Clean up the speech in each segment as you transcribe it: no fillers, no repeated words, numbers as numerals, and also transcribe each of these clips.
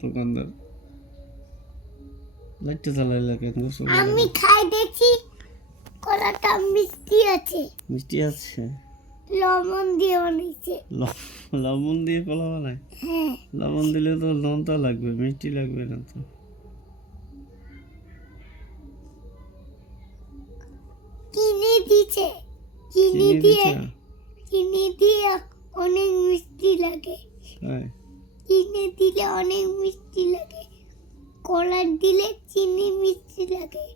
দোকানদার লাইটটা জ্বালাইলা কেন? আমি খাই দেখি কলাটা মিষ্টি আছে। মিষ্টি আছে? লবণ দিয়ে বানাইছে। লবণ দিয়ে কলা বানায়? হ্যাঁ। লবণ দিলে তো নোনতা লাগবে, মিষ্টি লাগবে না তো। চিনি দিছে, চিনি দিয়ে অনেক মিষ্টি লাগে। চিনি দিলে অনেক মিষ্টি লাগে, কলা দিলে চিনি মিষ্টি লাগে।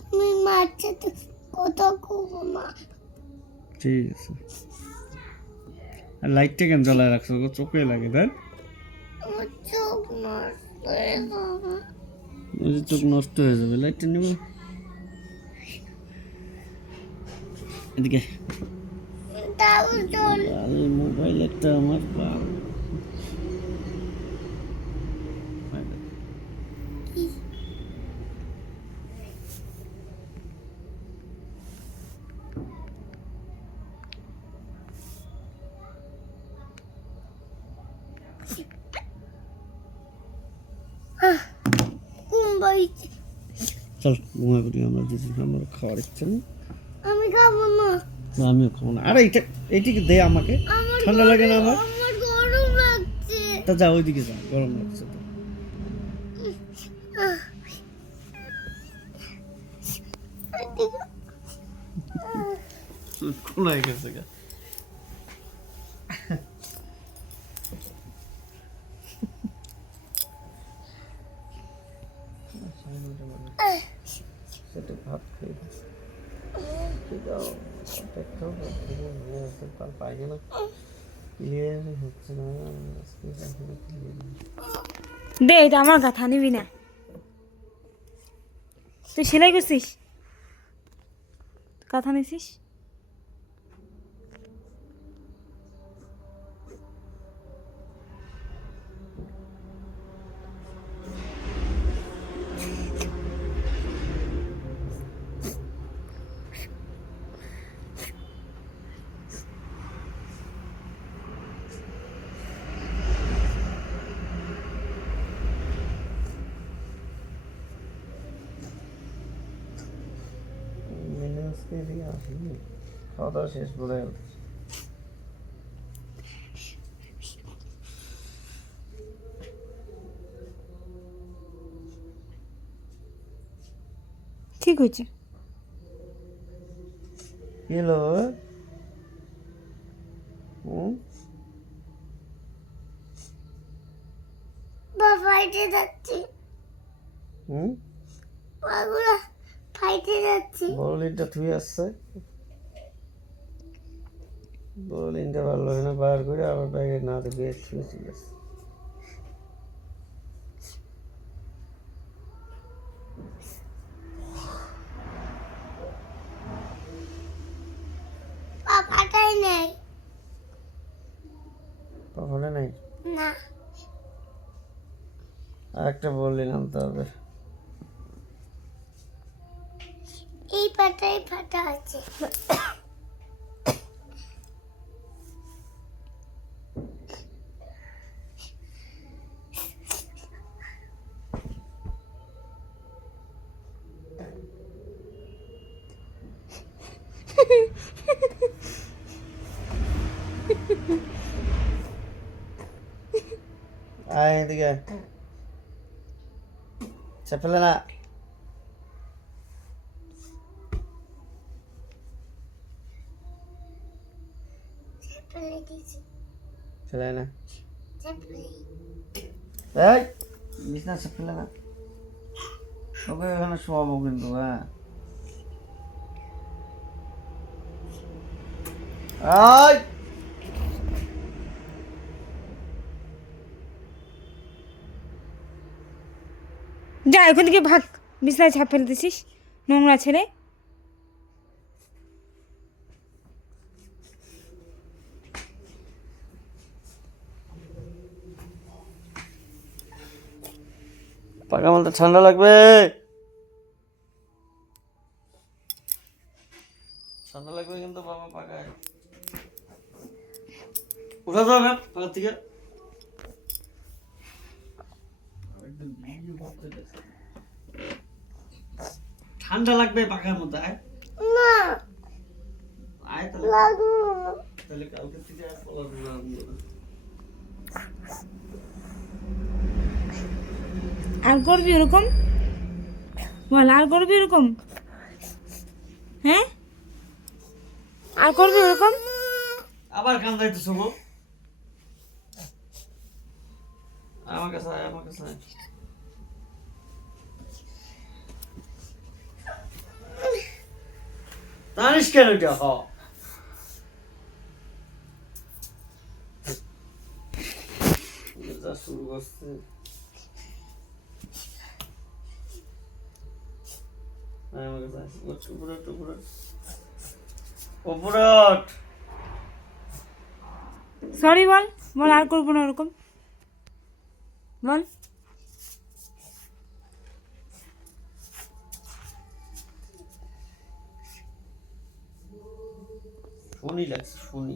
আমি মাছ সাথে কত করবো মা। ঠিক আছে। আর লাইটটা কেন জ্বালায় রাখছো? চোখে লাগে তাই? আমার চোখ নষ্ট হয়ে যাবে। চোখ নষ্ট হয়ে যাবে, লাইটটা নিব। এদিকে মোবাইল একটা আমার চল ঘুমাই পড়ি আমরা দুজন। আমার খাওয়ার ইচ্ছা নেই। আমি খাবো না। আমিও খাবো না। আরে এইটিকে দে আমাকে, ঠান্ডা লাগে না আমার? আমার গরম লাগছে। তা যা ওইদিকে যা, গরম লাগছে তো। কোনায় গেছে গা। সেটা ভাত খাই পাইবে না, হচ্ছে না। দে, এটা আমার কথা নিবি না। তুই সেলাই করছিস, কথা নিছিস? খাওয়া দাওয়া শেষ বলে ঠিক হয়েছে। হ্যালো, ফাইটে যাচ্ছে। পাগুলা ফাইটে যাচ্ছে। বড়লিনটা থুই আসছে, বড়লিনটা ভালো হয় না, বার করে আবার ব্যাগে না দেখে থুয়ে চলে আসছে। পাখাটাই নেই। পাখাটা নেই না, আর একটা বড়লিন আনতে হবে। এই পাটাই ফাটা আছে। আয় এদিকে, ফেলে না। ফেলে না, এই বিছনা ফেলে না। তোকে এখানে শোয়াবো কিন্তু। হ্যাঁ, যা এখান থেকে ভাগ, বিছনায় ছাপ ফেলে দিছিস, নোংরা ছেলে। পাকা মালটা ঠান্ডা লাগবে। ঠান্ডা লাগবে কিন্তু বাবা পাকায় উঠা যাও না পাকা থেকে ঠান্ডা লাগবে পাকার মধ্যে আয় না আয় তাহলে লাগবে তাহলে কালকে থেকে আর পলা দিবা আর করবি ওরকম বল আর করবি ওরকম হ্যাঁ আর করবি ওরকম আবার কান্দাইতেছো গো আমার কাছে আয় আমার কাছে আয় জানিস কেন এটা হ যা শুরু করছে আয় আমার কাছে আয় উপরে উপরে উপরে সরি বল বল আর করবো না ওরকম বল শুনি লাগছে শুনি